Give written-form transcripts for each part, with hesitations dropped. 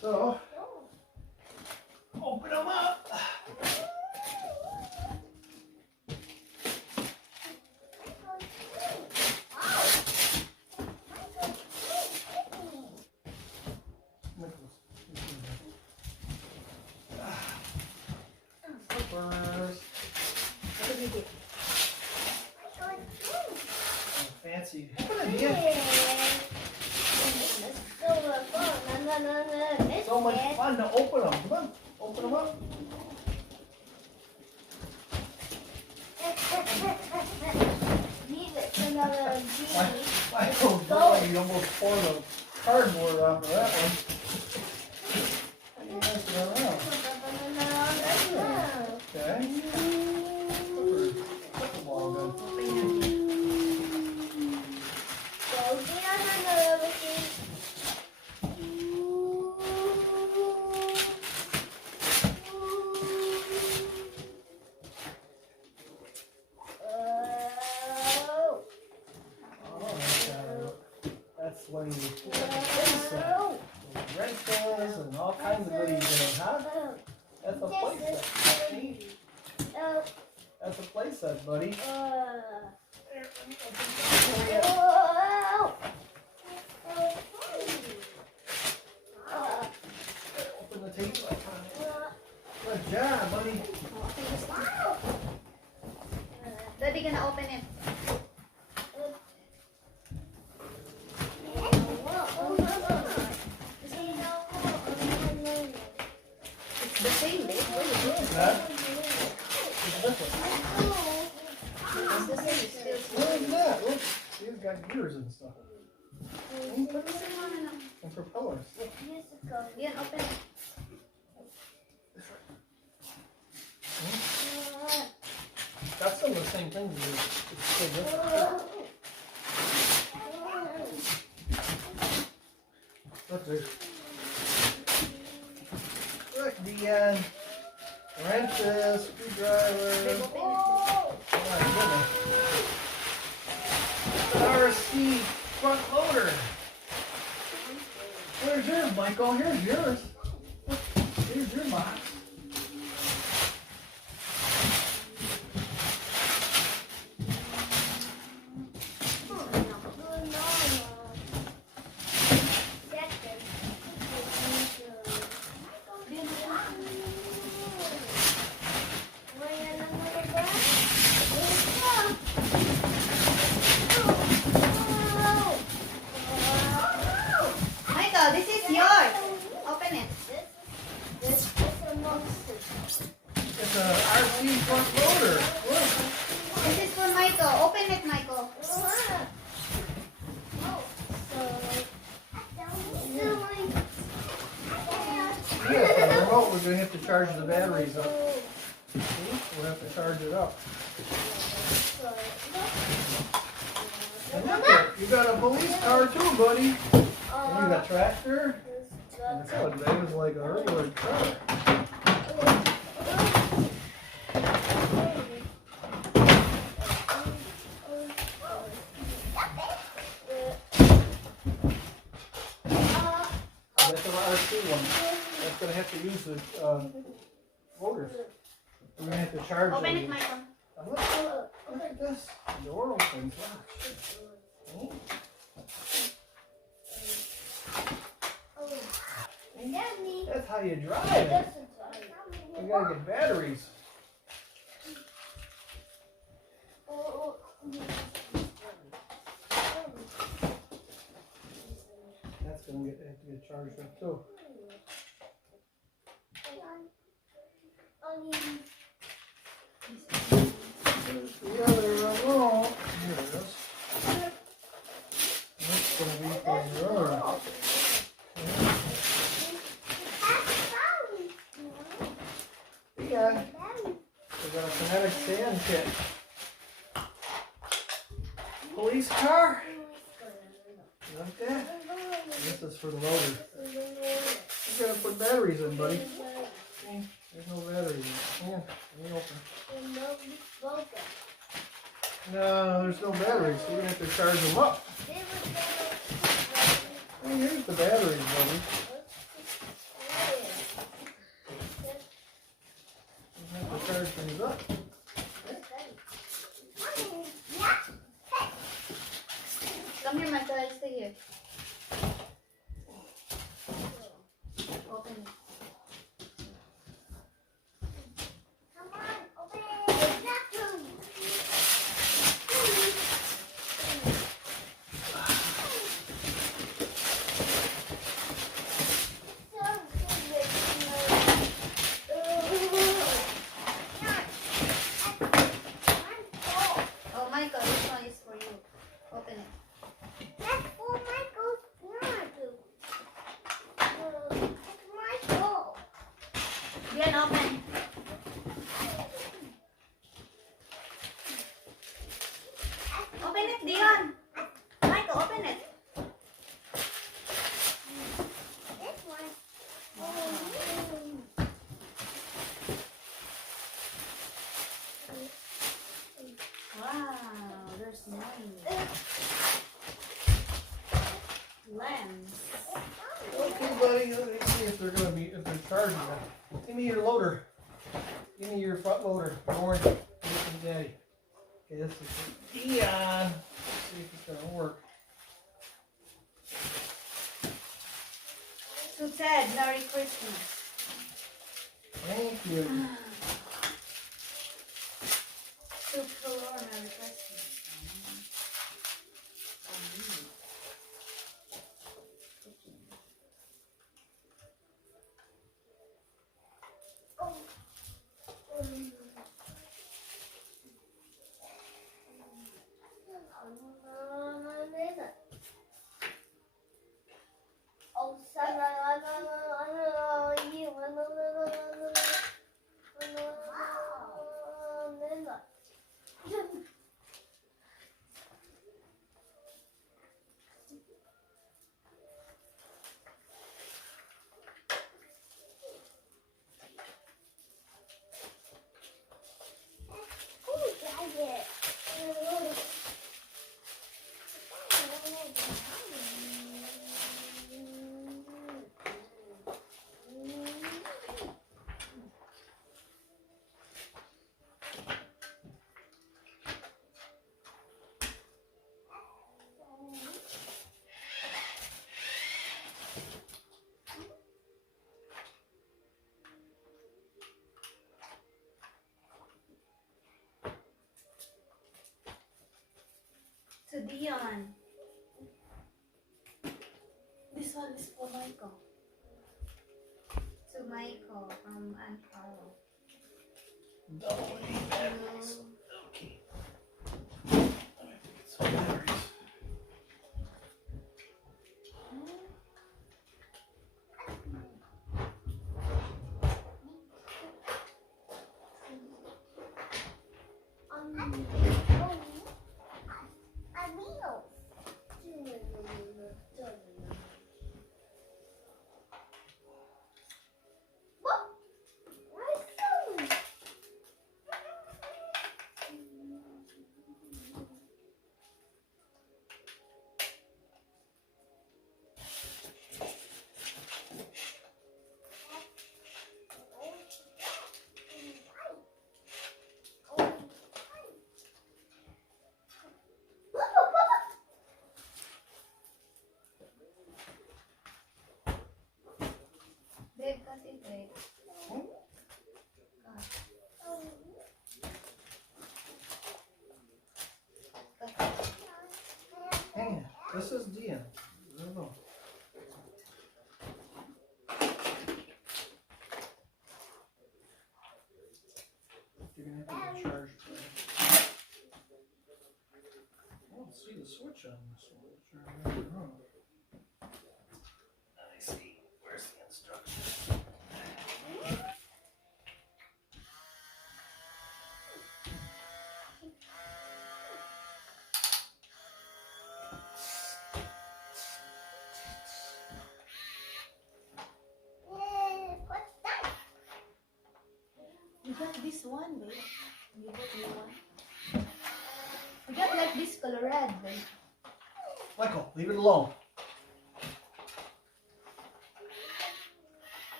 So, open them up. Fancy. So much fun to open them. Come on, open them up. Michael, you almost tore the cardboard off of that one. Okay. That's when you rentals and all kinds of goodies in it, huh? That's a playset. That's a playset, buddy. Open the table. Good job, buddy. Daddy gonna open it. It's the same, babe. What are you doing? Huh? It's different. It's the same. It's still What is that? Look, he's got gears and stuff. And propellers. Look. Yan, open it. That's some of the same things. It's so different. Look, there's the wrenches, screwdriver. Oh my goodness. RC front loader. Where's yours, Michael? Here's yours. Here's your box. Michael, this is yours. Open it. It's a RC front loader. Look. This is for Michael. Open it, Michael. Yeah, the remote, we're going to have to charge the batteries up. See? We'll have to charge it up. And look at, you got a police car too, buddy. And you got a tractor. And it's good. That was like a regular car. That's an RC one. That's going to have to use the motors. We're going to have to charge Open them. it, Michael. Look at this. The door opens. Watch. That's how you drive it. You gotta get batteries. That's gonna have to get charged up too. There's the other remote. Here it is. That's gonna be for your other. Yeah. We got a kinetic sand kit. Police car. Like that. This is for the motor. You gotta put batteries in, buddy. See? There's no batteries in. Yeah, ain't open. No, there's no batteries, so we're gonna have to charge them up. Hey, here's the batteries, buddy. buddy. Let me see if they're charging you. Give me your loader. Give me your front loader. Orange. Give it from Daddy. Okay, this is for Dion. Let's see if it's gonna work. So Ted, Merry Christmas. Thank you. So color, Merry Christmas. To Dion. This one is for Michael. To Michael from Aunt Carol. Double A batteries. Okay. Let me get some batteries. Big kasi big. Hang on. This is Dion. I don't know. You're gonna have to get charged for it. I don't see the switch on this one. Sure, maybe wrong. Let me see. Where's the instructions? You got this one, babe. You got this one. You got like this color red, babe. Michael, leave it alone.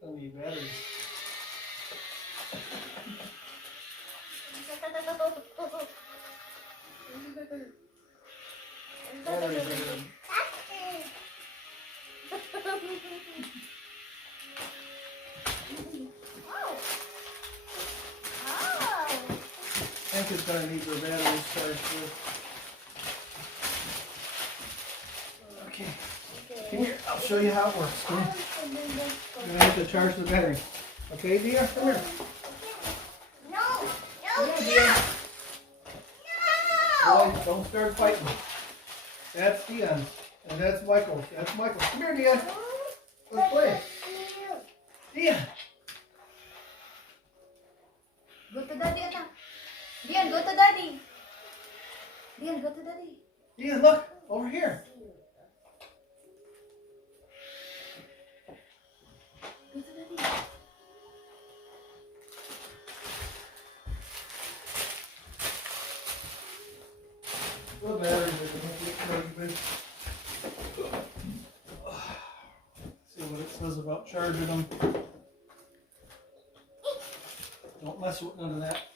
Gonna be batteries. Batteries are I think it's gonna need their batteries charged too. Okay. Come here, I'll show you how it works. Come here. You're gonna have to charge the battery. Okay, Dia? Come here. Boy, don't start fighting. That's Dion's. And that's Michael's. That's Michael's. Come here, Dia. Let's play. go to daddy. Dian, go to daddy. Ian, look over here. Go to daddy. The batteries are going to get charged. See what it says about charging them. Don't mess with none of that